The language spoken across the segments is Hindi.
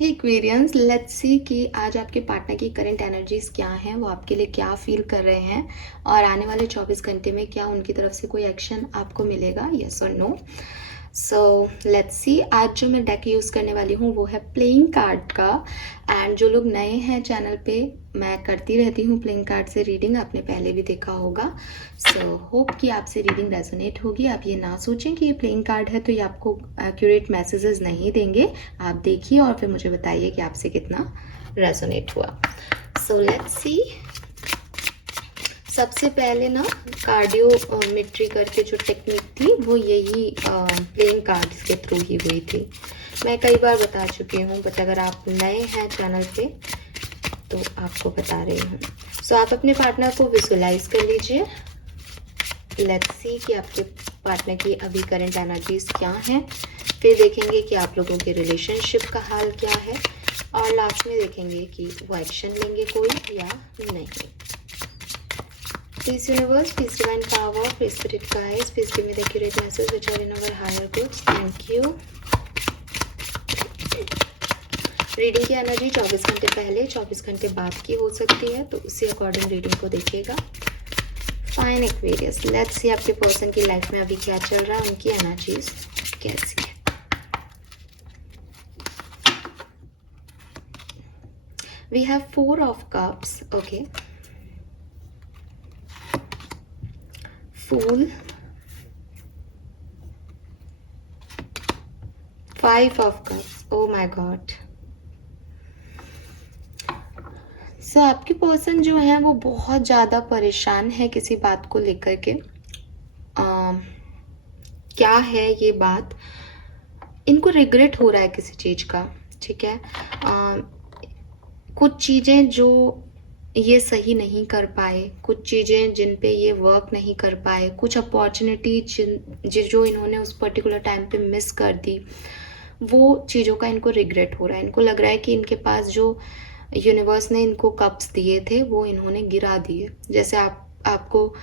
हे एक्वेरियंस, लेट्स सी कि आज आपके पार्टनर की करंट एनर्जीज क्या हैं, वो आपके लिए क्या फील कर रहे हैं और आने वाले 24 घंटे में क्या उनकी तरफ से कोई एक्शन आपको मिलेगा, यस और नो। So let's see. आज जो मैं डेक यूज़ करने वाली हूँ वो है प्लेइंग कार्ड का। एंड जो लोग नए हैं चैनल पे, मैं करती रहती हूँ प्लेइंग कार्ड से रीडिंग, आपने पहले भी देखा होगा। सो होप कि आपसे रीडिंग रेजोनेट होगी। आप ये ना सोचें कि ये प्लेइंग कार्ड है तो ये आपको एक्यूरेट मैसेजेस नहीं देंगे। आप देखिए और फिर मुझे बताइए कि आपसे कितना रेजोनेट हुआ। So let's see. सबसे पहले ना कार्डियोमेट्री करके जो टेक्निक थी वो यही प्लेइंग कार्ड्स के थ्रू ही हुई थी। मैं कई बार बता चुकी हूँ, बट अगर आप नए हैं चैनल पे तो आपको बता रही हूँ। सो आप अपने पार्टनर को विजुअलाइज कर लीजिए। लेट्स सी कि आपके पार्टनर की अभी करंट एनर्जीज क्या हैं। फिर देखेंगे कि आप लोगों के रिलेशनशिप का हाल क्या है और लास्ट में देखेंगे कि वो एक्शन लेंगे कोई या नहीं। Please universe, please divine power, please spirit guides, please give me the accurate message which are in our higher goods. Thank you. Reading की एनर्जी 24 घंटे पहले 24 घंटे बाद की हो सकती है, तो उसी अकॉर्डिंग रीडिंग को देखिएगा। फाइन एक्वेरियस, लेट्स सी आपके पर्सन की लाइफ में अभी क्या चल रहा है, उनकी एनर्जीज कैसी है। We have 4 of cups, okay. Fool, 5 of cups, oh my god। सो आपके पर्सन जो है वो बहुत ज़्यादा परेशान है किसी बात को लेकर के। क्या है ये बात, इनको रिग्रेट हो रहा है किसी चीज़ का, ठीक है। कुछ चीज़ें जो ये सही नहीं कर पाए, कुछ चीज़ें जिन पे ये वर्क नहीं कर पाए, कुछ अपॉर्चुनिटी जो इन्होंने उस पर्टिकुलर टाइम पे मिस कर दी, वो चीज़ों का इनको रिग्रेट हो रहा है। इनको लग रहा है कि इनके पास जो यूनिवर्स ने इनको कप्स दिए थे वो इन्होंने गिरा दिए। जैसे आपको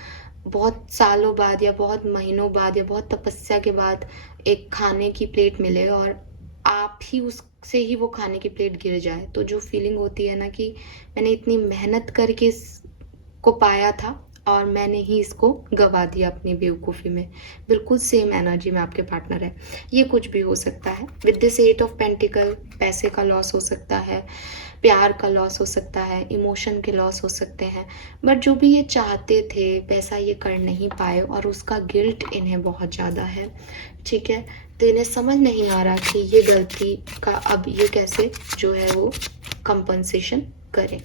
बहुत सालों बाद या बहुत महीनों बाद या बहुत तपस्या के बाद एक खाने की प्लेट मिले और आप ही उससे ही वो खाने की प्लेट गिर जाए, तो जो फीलिंग होती है ना कि मैंने इतनी मेहनत करके इसको पाया था और मैंने ही इसको गवा दिया अपनी बेवकूफ़ी में। बिल्कुल सेम एनर्जी में आपके पार्टनर है। ये कुछ भी हो सकता है। विद दिस 8 ऑफ पेंटिकल, पैसे का लॉस हो सकता है, प्यार का लॉस हो सकता है, इमोशन के लॉस हो सकते हैं। बट जो भी ये चाहते थे वैसा ये कर नहीं पाए और उसका गिल्ट इन्हें बहुत ज़्यादा है, ठीक है। तो इन्हें समझ नहीं आ रहा कि ये गलती का अब ये कैसे जो है वो कंपनसेशन करें।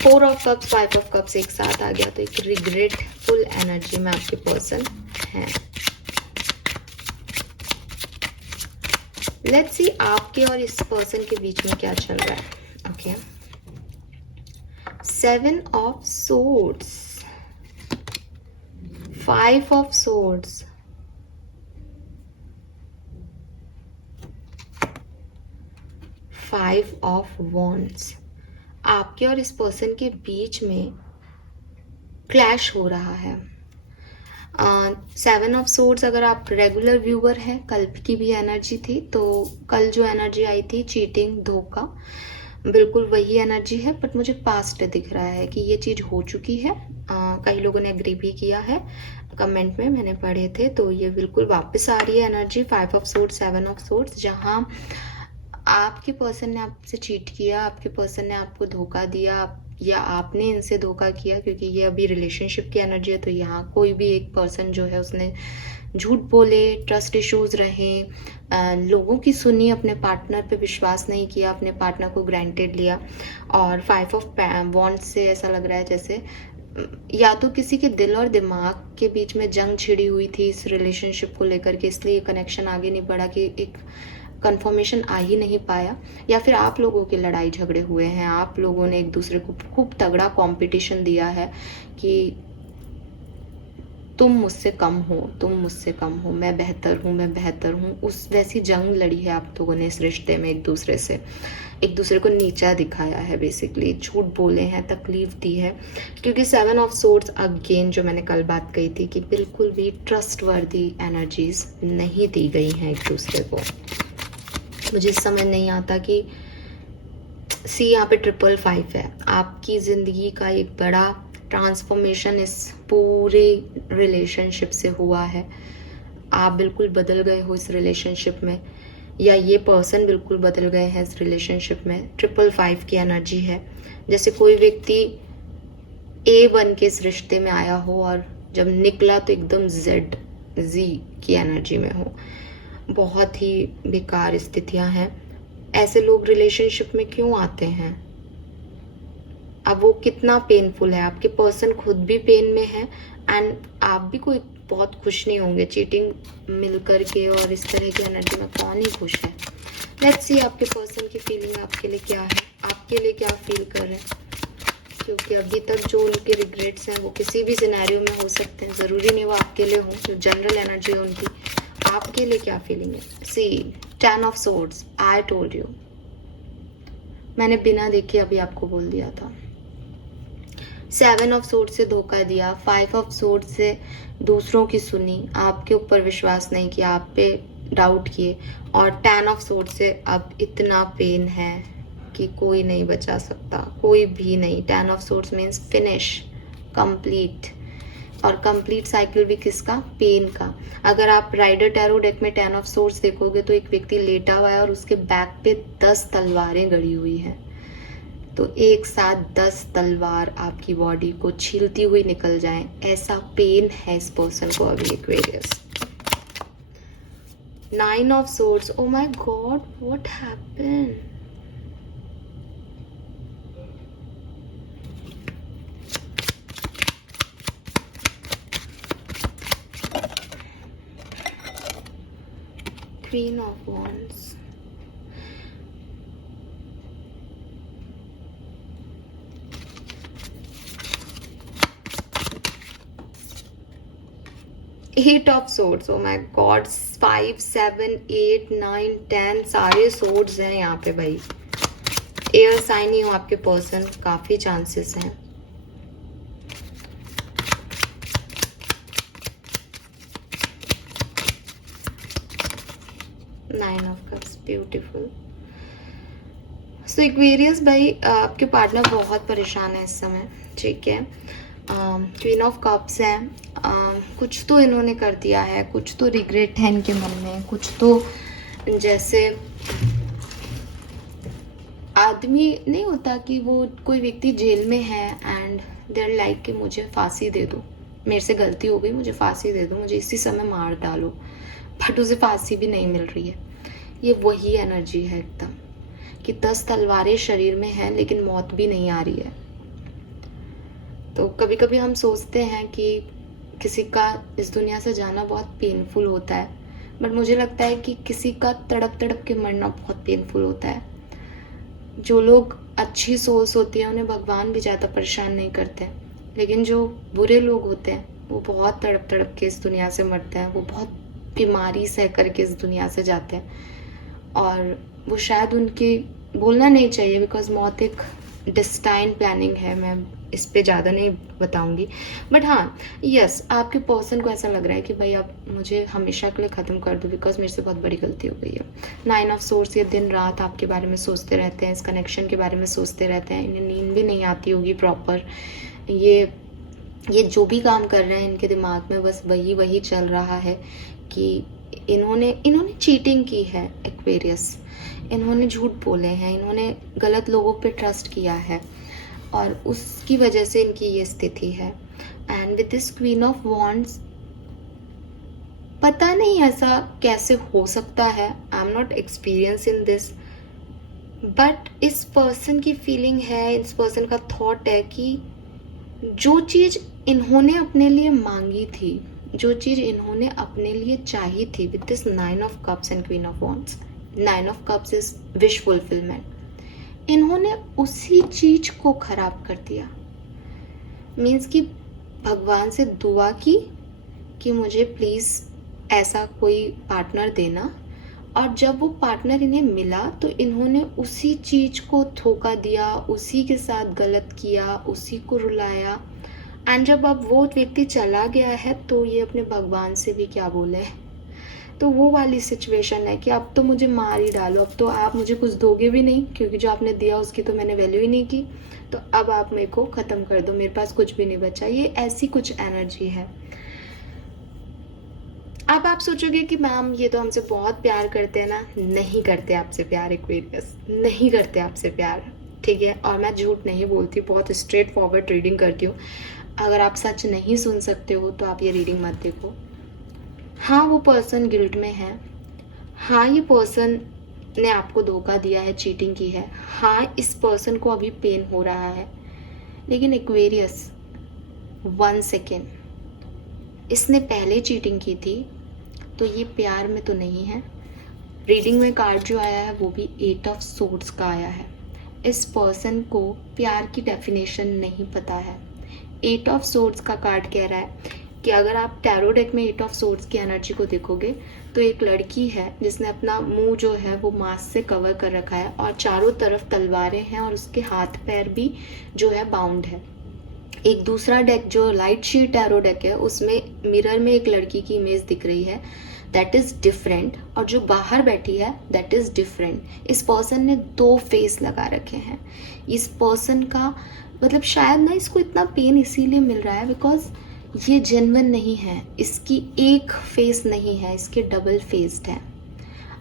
4 ऑफ कप्स, 5 ऑफ कप्स एक साथ आ गया, तो एक रिग्रेटफुल एनर्जी में आपके पर्सन हैं। लेट्स सी आपके और इस पर्सन के बीच में क्या चल रहा है, okay. 7 of swords, 5 of swords, 5 of wands. आपके और इस पर्सन के बीच में क्लैश हो रहा है। 7 ऑफ सोर्ड्स, अगर आप रेगुलर व्यूअर हैं, कल की भी एनर्जी थी, तो कल जो एनर्जी आई थी चीटिंग, धोखा, बिल्कुल वही एनर्जी है। बट मुझे पास्ट दिख रहा है कि ये चीज़ हो चुकी है। कई लोगों ने एग्री भी किया है, कमेंट में मैंने पढ़े थे, तो ये बिल्कुल वापस आ रही है energy 5 of swords, 7 of swords, जहाँ आपके पर्सन ने आपसे चीट किया, आपके पर्सन ने आपको धोखा दिया या आपने इनसे धोखा किया, क्योंकि ये अभी रिलेशनशिप की एनर्जी है। तो यहाँ कोई भी एक पर्सन जो है उसने झूठ बोले, ट्रस्ट इश्यूज रहे, लोगों की सुनी, अपने पार्टनर पे विश्वास नहीं किया, अपने पार्टनर को ग्रांटेड लिया। और 5 ऑफ वॉन्ड्स से ऐसा लग रहा है जैसे या तो किसी के दिल और दिमाग के बीच में जंग छिड़ी हुई थी इस रिलेशनशिप को लेकर के, इसलिए कनेक्शन आगे नहीं बढ़ा, कि एक कंफर्मेशन आ ही नहीं पाया, या फिर आप लोगों के लड़ाई झगड़े हुए हैं, आप लोगों ने एक दूसरे को खूब तगड़ा कंपटीशन दिया है कि तुम मुझसे कम हो, तुम मुझसे कम हो, मैं बेहतर हूँ, मैं बेहतर हूँ। उस वैसी जंग लड़ी है आप लोगों ने इस रिश्ते में, एक दूसरे को नीचा दिखाया है, बेसिकली झूठ बोले हैं, तकलीफ दी है। क्योंकि 7 ऑफ सोर्ड्स अगेन, जो मैंने कल बात कही थी कि बिल्कुल भी ट्रस्ट वर्दी एनर्जीज नहीं दी गई हैं एक दूसरे को। मुझे समझ नहीं आता कि यहाँ पे 555 है। आपकी ज़िंदगी का एक बड़ा ट्रांसफॉर्मेशन इस पूरे रिलेशनशिप से हुआ है। आप बिल्कुल बदल गए हो इस रिलेशनशिप में, या ये पर्सन बिल्कुल बदल गए हैं इस रिलेशनशिप में। 555 की एनर्जी है, जैसे कोई व्यक्ति ए बन के इस रिश्ते में आया हो और जब निकला तो एकदम Z की एनर्जी में हो। बहुत ही बेकार स्थितियां हैं। ऐसे लोग रिलेशनशिप में क्यों आते हैं? अब वो कितना पेनफुल है, आपके पर्सन खुद भी पेन में है एंड आप भी कोई बहुत खुश नहीं होंगे। चीटिंग मिल करके और इस तरह की एनर्जी में कौन ही खुश है? लेट्स सी आपके पर्सन की फीलिंग आपके लिए क्या है, आपके लिए क्या फील कर रहे हैं, क्योंकि अभी तक जो उनके रिग्रेट्स हैं वो किसी भी सिनेरियो में हो सकते हैं, ज़रूरी नहीं वो आपके लिए हो। जो जनरल एनर्जी है उनकी, आपके लिए क्या फीलिंग है? सी 10 of swords, I told you, मैंने बिना देखे अभी आपको बोल दिया था। 7 ऑफ सोर्ड्स से धोखा दिया, 5 ऑफ सोर्ड्स से दूसरों की सुनी, आपके ऊपर विश्वास नहीं किया, आप पे डाउट किए, और 10 ऑफ सोर्ड्स से अब इतना पेन है कि कोई नहीं बचा सकता, कोई भी नहीं। 10 of swords means finish, complete, और कंप्लीट साइकिल भी किसका? पेन का। अगर आप राइडर टैरो डेक में 10 ऑफ सोर्ड्स देखोगे तो एक व्यक्ति लेटा हुआ है और उसके बैक पे 10 तलवारें गड़ी हुई हैं। तो एक साथ 10 तलवार आपकी बॉडी को छीलती हुई निकल जाएं, ऐसा पेन है इस पर्सन को अभी। Aquarius 9 of swords, oh my God, what happened? Queen of Wands, Eight of Swords, oh my God, 5, 7, 8, 9, 10 सारे swords हैं यहाँ पे भाई। एयर साइन ही हो आपके पर्सन, काफी चांसेस हैं। Nine of cups, beautiful. So Aquarius भाई, आपके पार्टनर बहुत परेशान है इस समय, ठीक है। क्वीन ऑफ कप्स है, कुछ तो इन्होंने कर दिया है, कुछ तो रिग्रेट है इनके मन में, कुछ तो जैसे आदमी नहीं होता कि वो कोई व्यक्ति जेल में है एंड देयर लाइक कि मुझे फांसी दे दो, मेरे से गलती हो गई, मुझे फांसी दे दो, मुझे इसी समय मार डालो, बट उसे फांसी भी नहीं मिल रही है। ये वही एनर्जी है एकदम, कि 10 तलवारें शरीर में हैं लेकिन मौत भी नहीं आ रही है। तो कभी कभी हम सोचते हैं कि किसी का इस दुनिया से जाना बहुत पेनफुल होता है, बट मुझे लगता है कि किसी का तड़प तड़प के मरना बहुत पेनफुल होता है। जो लोग अच्छी सोच होती है उन्हें भगवान भी ज़्यादा परेशान नहीं करते, लेकिन जो बुरे लोग होते हैं वो बहुत तड़प तड़प के इस दुनिया से मरते हैं, वो बहुत बीमारी सह करके इस दुनिया से जाते हैं, और वो शायद उनकी बोलना नहीं चाहिए, बिकॉज मौत एक डिस्टाइन प्लानिंग है, मैं इस पे ज़्यादा नहीं बताऊंगी। बट हाँ, यस, आपके पर्सन को ऐसा लग रहा है कि भाई अब मुझे हमेशा के लिए ख़त्म कर दो, बिकॉज मेरे से बहुत बड़ी गलती हो गई है। 9 ऑफ सोर्स, ये दिन रात आपके बारे में सोचते रहते हैं, इस कनेक्शन के बारे में सोचते रहते हैं, इन्हें नींद भी नहीं आती होगी प्रॉपर। ये जो भी काम कर रहे हैं इनके दिमाग में बस वही चल रहा है कि इन्होंने चीटिंग की है एक्वेरियस, इन्होंने झूठ बोले हैं, इन्होंने गलत लोगों पे ट्रस्ट किया है, और उसकी वजह से इनकी ये स्थिति है। And with this queen of wands, पता नहीं ऐसा कैसे हो सकता है, I am not experience in this, but इस पर्सन की फीलिंग है, इस पर्सन का थॉट है कि जो चीज़ इन्होंने अपने लिए मांगी थी, जो चीज़ इन्होंने अपने लिए चाही थी, with this 9 of cups and queen of wands, 9 of cups is wish fulfilment, इन्होंने उसी चीज को खराब कर दिया। मीन्स कि भगवान से दुआ की कि मुझे प्लीज ऐसा कोई पार्टनर देना, और जब वो पार्टनर इन्हें मिला तो इन्होंने उसी चीज को धोखा दिया, उसी के साथ गलत किया, उसी को रुलाया, एंड जब अब वो व्यक्ति चला गया है तो ये अपने भगवान से भी क्या बोले, तो वो वाली सिचुएशन है कि अब तो मुझे मार ही डालो, अब तो आप मुझे कुछ दोगे भी नहीं, क्योंकि जो आपने दिया उसकी तो मैंने वैल्यू ही नहीं की, तो अब आप मेरे को ख़त्म कर दो, मेरे पास कुछ भी नहीं बचा। ये ऐसी कुछ एनर्जी है। अब आप सोचोगे कि मैम ये तो हमसे बहुत प्यार करते हैं ना। नहीं करते आपसे प्यार एक्वेरियस, नहीं करते आपसे प्यार, ठीक है। और मैं झूठ नहीं बोलती, बहुत स्ट्रेट फॉरवर्ड रीडिंग करती हूँ। अगर आप सच नहीं सुन सकते हो तो आप ये रीडिंग मत देखो। हाँ, वो पर्सन गिल्ट में है। हाँ, ये पर्सन ने आपको धोखा दिया है, चीटिंग की है। हाँ, इस पर्सन को अभी पेन हो रहा है। लेकिन एक्वेरियस, 1 सेकेंड, इसने पहले चीटिंग की थी, तो ये प्यार में तो नहीं है। रीडिंग में कार्ड जो आया है वो भी 8 ऑफ सोर्ड्स का आया है। इस पर्सन को प्यार की डेफिनेशन नहीं पता है। 8 ऑफ सोर्ड्स का कार्ड कह रहा है कि अगर आप टैरो डेक में 8 ऑफ सोर्ड्स की एनर्जी को देखोगे तो एक लड़की है जिसने अपना मुंह जो है वो मास्क से कवर कर रखा है और चारों तरफ तलवारें हैं और उसके हाथ पैर भी जो है बाउंड है। एक दूसरा डेक जो लाइट शीट टैरो डेक है उसमें मिरर में एक लड़की की इमेज दिख रही है, दैट इज डिफरेंट। और जो बाहर बैठी है दैट इज डिफरेंट। इस पर्सन ने 2 फेस लगा रखे हैं। इस पर्सन का मतलब शायद ना इसको इतना पेन इसीलिए मिल रहा है बिकॉज ये जेन्युइन नहीं है, इसकी एक फेस नहीं है, इसके डबल फेस्ड है।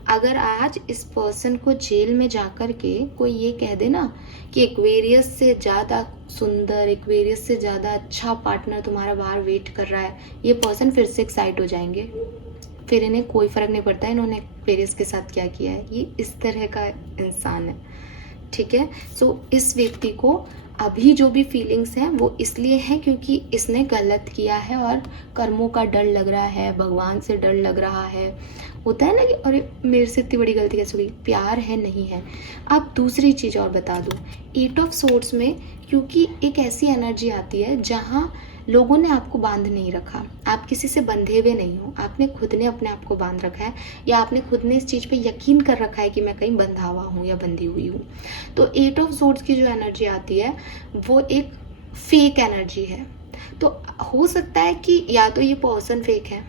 अगर आज इस पर्सन को जेल में जाकर के कोई ये कह दे ना कि एक्वेरियस से ज़्यादा सुंदर, एक्वेरियस से ज़्यादा अच्छा पार्टनर तुम्हारा बाहर वेट कर रहा है, ये पर्सन फिर से एक्साइट हो जाएंगे। फिर इन्हें कोई फ़र्क नहीं पड़ता इन्होंने एक्वेरियस के साथ क्या किया है। ये इस तरह का इंसान है, ठीक है। सो इस व्यक्ति को अभी जो भी फीलिंग्स हैं वो इसलिए है क्योंकि इसने गलत किया है और कर्मों का डर लग रहा है, भगवान से डर लग रहा है। होता है ना कि अरे मेरे से इतनी बड़ी गलती कैसे हुई। प्यार है नहीं है। अब दूसरी चीज़ और बता दूँ, 8 ऑफ सोर्ड्स में क्योंकि एक ऐसी एनर्जी आती है जहाँ लोगों ने आपको बांध नहीं रखा, आप किसी से बंधे हुए नहीं हो, आपने खुद ने अपने आप को बांध रखा है या आपने खुद ने इस चीज़ पे यकीन कर रखा है कि मैं कहीं बंधा हुआ हूँ या बंधी हुई हूँ। तो 8 ऑफ सोर्ड्स की जो एनर्जी आती है वो एक फेक एनर्जी है। तो हो सकता है कि या तो ये पर्सन फेक है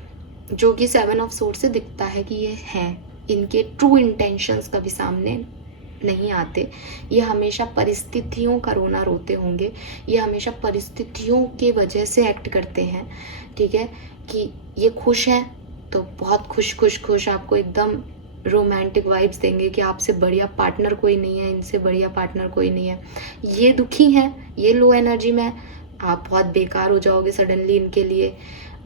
जो कि 7 ऑफ सोर्ड्स से दिखता है कि ये हैं, इनके ट्रू इंटेंशंस कभी सामने नहीं आते, ये हमेशा परिस्थितियों का रोना रोते होंगे, ये हमेशा परिस्थितियों के वजह से एक्ट करते हैं, ठीक है। कि ये खुश हैं तो बहुत खुश आपको एकदम रोमांटिक वाइब्स देंगे कि आपसे बढ़िया पार्टनर कोई नहीं है, इनसे बढ़िया पार्टनर कोई नहीं है। ये दुखी हैं, ये लो एनर्जी में, आप बहुत बेकार हो जाओगे सडनली इनके लिए।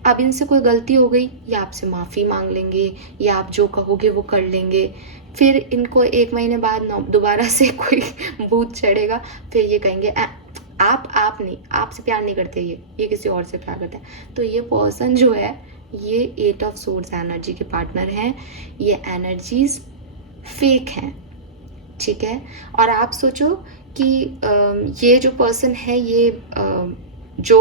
अब इनसे कोई गलती हो गई या आपसे माफ़ी मांग लेंगे या आप जो कहोगे वो कर लेंगे। फिर इनको 1 महीने बाद दोबारा से कोई भूत चढ़ेगा, फिर ये कहेंगे आप नहीं, आपसे प्यार नहीं करते, ये किसी और से प्यार करते हैं। तो ये पर्सन जो है ये 8 ऑफ सोर्ड्स एनर्जी के पार्टनर हैं। ये एनर्जीज फेक हैं, ठीक है। और आप सोचो कि ये जो पर्सन है ये जो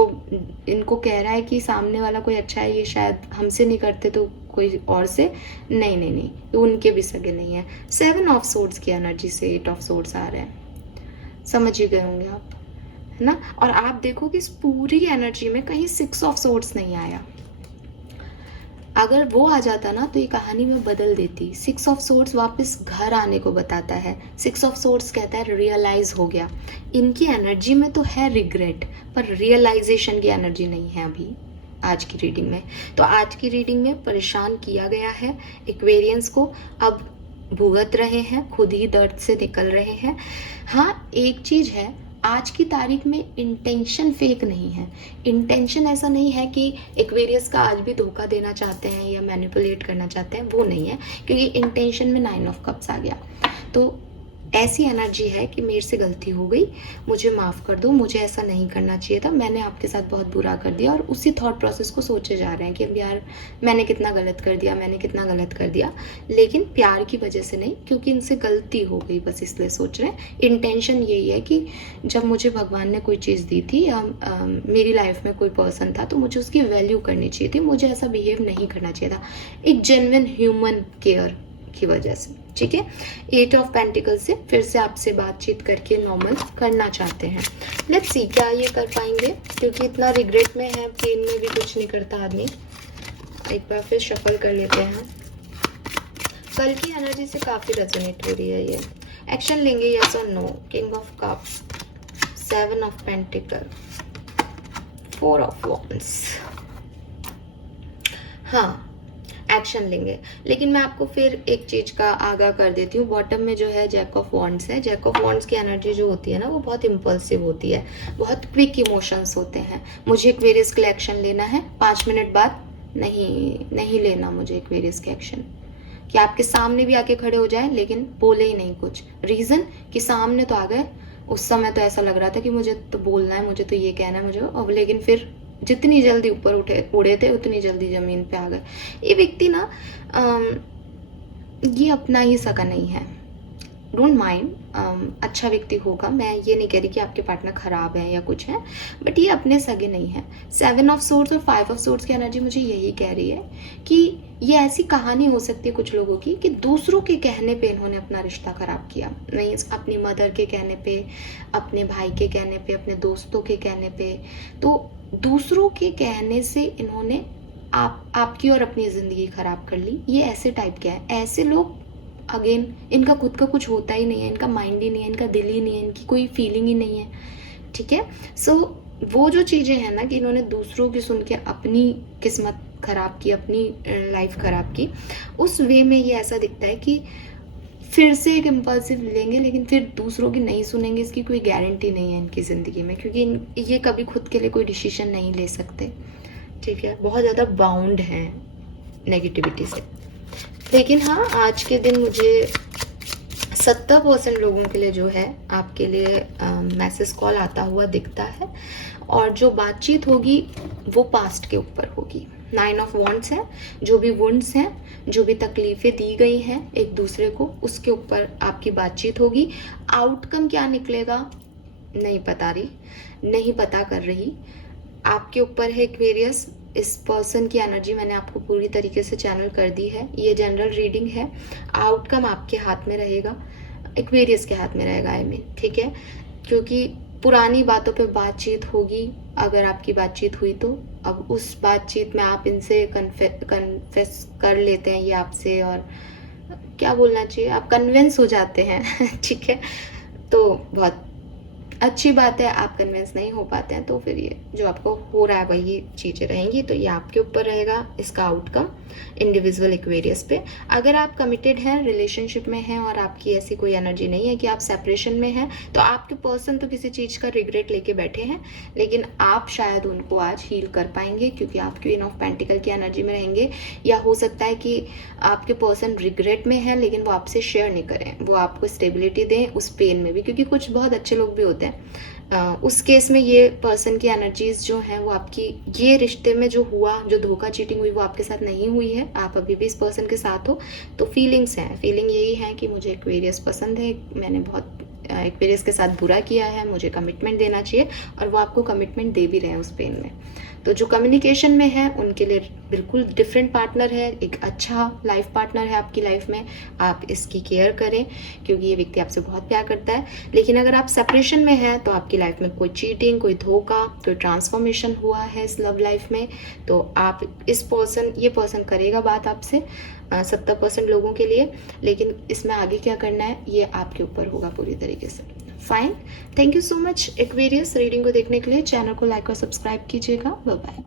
इनको कह रहा है कि सामने वाला कोई अच्छा है, ये शायद हमसे नहीं करते तो कोई और से, नहीं नहीं नहीं, ये उनके भी सगे नहीं है। 7 ऑफ सोर्ड्स की एनर्जी से 8 ऑफ सोर्ड्स आ रहे हैं, समझ ही गए होंगे आप, है ना। और आप देखो कि इस पूरी एनर्जी में कहीं 6 ऑफ सोर्ड्स नहीं आया। अगर वो आ जाता ना तो ये कहानी में बदल देती। 6 ऑफ सोर्ड्स वापस घर आने को बताता है। 6 ऑफ सोर्ड्स कहता है रियलाइज हो गया। इनकी एनर्जी में तो है रिग्रेट, पर रियलाइजेशन की एनर्जी नहीं है अभी आज की रीडिंग में। तो आज की रीडिंग में परेशान किया गया है एक्वेरियंस को, अब भुगत रहे हैं, खुद ही दर्द से निकल रहे हैं। हाँ, एक चीज़ है, आज की तारीख में इंटेंशन फेक नहीं है। इंटेंशन ऐसा नहीं है कि एक्वेरियस का आज भी धोखा देना चाहते हैं या मैनिपुलेट करना चाहते हैं, वो नहीं है, क्योंकि इंटेंशन में 9 ऑफ कप्स आ गया। तो ऐसी एनर्जी है कि मेरे से गलती हो गई, मुझे माफ़ कर दो, मुझे ऐसा नहीं करना चाहिए था, मैंने आपके साथ बहुत बुरा कर दिया। और उसी थॉट प्रोसेस को सोचे जा रहे हैं कि अब यार मैंने कितना गलत कर दिया, मैंने कितना गलत कर दिया, लेकिन प्यार की वजह से नहीं, क्योंकि इनसे गलती हो गई बस इसलिए सोच रहे हैं। इंटेंशन यही है कि जब मुझे भगवान ने कोई चीज़ दी थी या मेरी लाइफ में कोई पर्सन था तो मुझे उसकी वैल्यू करनी चाहिए थी, मुझे ऐसा बिहेव नहीं करना चाहिए था, एक जेन्युइन ह्यूमन केयर की वजह से, ठीक है। 8 ऑफ पेंटिकल से फिर से आपसे बातचीत करके नॉर्मल करना चाहते हैं। लेट्स सी क्या ये कर पाएंगे, क्योंकि इतना रिग्रेट में है, पेन में भी कुछ नहीं करता आदमी। एक बार फिर शफल कर लेते हैं। कल की एनर्जी से काफ़ी रेजोनेट हो रही है ये। एक्शन लेंगे, यस और no? King of cup, 7 of pentacles, 4 of wands. हाँ, एक्शन लेंगे, लेकिन मैं आपको फिर एक चीज़ का आगाह कर देती हूँ। बॉटम में जो है जैक ऑफ वॉन्ड्स है। जैक ऑफ वॉन्ड्स की एनर्जी जो होती है ना, वो बहुत इम्पल्सिव होती है, बहुत क्विक इमोशंस होते हैं। मुझे एक्वेरियस के लिए एक्शन लेना है, 5 मिनट बाद नहीं लेना मुझे एक्वेरियस के एक्शन। कि आपके सामने भी आके खड़े हो जाए लेकिन बोले ही नहीं कुछ। रीज़न कि सामने तो आ गए, उस समय तो ऐसा लग रहा था कि मुझे तो बोलना है, मुझे तो ये कहना है मुझे, अब लेकिन फिर जितनी जल्दी ऊपर उड़े थे उतनी जल्दी ज़मीन पे आ गए। ये व्यक्ति ना ये अपना ही सका नहीं है। डोंट माइंड, अच्छा व्यक्ति होगा, मैं ये नहीं कह रही कि आपके पार्टनर ख़राब है या कुछ है, बट ये अपने सगे नहीं है। 7 ऑफ सोर्ड्स और 5 ऑफ सोर्ड्स की एनर्जी मुझे यही कह रही है कि ये ऐसी कहानी हो सकती है कुछ लोगों की कि दूसरों के कहने पे इन्होंने अपना रिश्ता ख़राब किया। नहीं, अपनी मदर के कहने पे, अपने भाई के कहने पे, अपने दोस्तों के कहने पे, तो दूसरों के कहने से इन्होंने आपकी और अपनी ज़िंदगी ख़राब कर ली। ये ऐसे टाइप के हैं। ऐसे लोग अगेन, इनका खुद का कुछ होता ही नहीं है, इनका माइंड ही नहीं है, इनका दिल ही नहीं है, इनकी कोई फीलिंग ही नहीं है। ठीक है, सो वो जो चीज़ें हैं ना कि इन्होंने दूसरों की सुन के अपनी किस्मत ख़राब की, अपनी लाइफ ख़राब की, उस वे में ये ऐसा दिखता है कि फिर से एक इम्पल्सिव लेंगे लेकिन फिर दूसरों की नहीं सुनेंगे, इसकी कोई गारंटी नहीं है इनकी ज़िंदगी में, क्योंकि ये कभी खुद के लिए कोई डिसीजन नहीं ले सकते। ठीक है, बहुत ज़्यादा बाउंड हैं नेगेटिविटी से। लेकिन हाँ, आज के दिन मुझे 70% लोगों के लिए जो है आपके लिए मैसेज कॉल आता हुआ दिखता है, और जो बातचीत होगी वो पास्ट के ऊपर होगी। 9 ऑफ वॉन्ड्स है, जो भी वुंड्स हैं, जो भी तकलीफ़ें दी गई हैं एक दूसरे को, उसके ऊपर आपकी बातचीत होगी। आउटकम क्या निकलेगा नहीं पता कर रही। आपके ऊपर है एक्वेरियस। इस पर्सन की एनर्जी मैंने आपको पूरी तरीके से चैनल कर दी है। ये जनरल रीडिंग है, आउटकम आपके हाथ में रहेगा, एक्वेरियस के हाथ में रहेगा, आई मीन। ठीक है, क्योंकि पुरानी बातों पे बातचीत होगी अगर आपकी बातचीत हुई तो। अब उस बातचीत में आप इनसे कन्फेस कर लेते हैं ये आपसे, और क्या बोलना चाहिए, आप कन्विंस हो जाते हैं। ठीक है, तो बहुत अच्छी बात है। आप कन्विंस नहीं हो पाते हैं तो फिर ये जो आपको हो रहा है वही चीज़ें रहेंगी, तो ये आपके ऊपर रहेगा इसका आउटकम इंडिविजुअल एक्वेरियस पे। अगर आप कमिटेड हैं, रिलेशनशिप में हैं और आपकी ऐसी कोई एनर्जी नहीं है कि आप सेपरेशन में हैं, तो आपके पर्सन तो किसी चीज़ का रिग्रेट लेके बैठे हैं, लेकिन आप शायद उनको आज हील कर पाएंगे क्योंकि आप क्वीन ऑफ पेंटिकल की एनर्जी में रहेंगे। या हो सकता है कि आपके पर्सन रिग्रेट में है लेकिन वो आपसे शेयर नहीं करें, वो आपको स्टेबिलिटी दें उस पेन में भी, क्योंकि कुछ बहुत अच्छे लोग भी होते हैं। उस केस में ये पर्सन की एनर्जीज जो हैं वो आपकी, ये रिश्ते में जो हुआ, जो धोखा चीटिंग हुई, वो आपके साथ नहीं हुई है, आप अभी भी इस पर्सन के साथ हो। तो फीलिंग्स हैं, फीलिंग यही है कि मुझे एक्वेरियस पसंद है, मैंने बहुत एक्वेरियस के साथ बुरा किया है, मुझे कमिटमेंट देना चाहिए, और वो आपको कमिटमेंट दे भी रहे हैं उस पेन में। तो जो कम्युनिकेशन में है उनके लिए बिल्कुल डिफरेंट पार्टनर है, एक अच्छा लाइफ पार्टनर है आपकी लाइफ में। आप इसकी केयर करें क्योंकि ये व्यक्ति आपसे बहुत प्यार करता है। लेकिन अगर आप सेपरेशन में हैं तो आपकी लाइफ में कोई चीटिंग, कोई धोखा, कोई ट्रांसफॉर्मेशन हुआ है इस लव लाइफ में, तो आप ये पर्सन करेगा बात आपसे 70% लोगों के लिए। लेकिन इसमें आगे क्या करना है ये आपके ऊपर होगा पूरी तरीके से। Fine, thank you so much Aquarius reading को देखने के लिए। चैनल को लाइक और सब्सक्राइब कीजिएगा। Bye bye.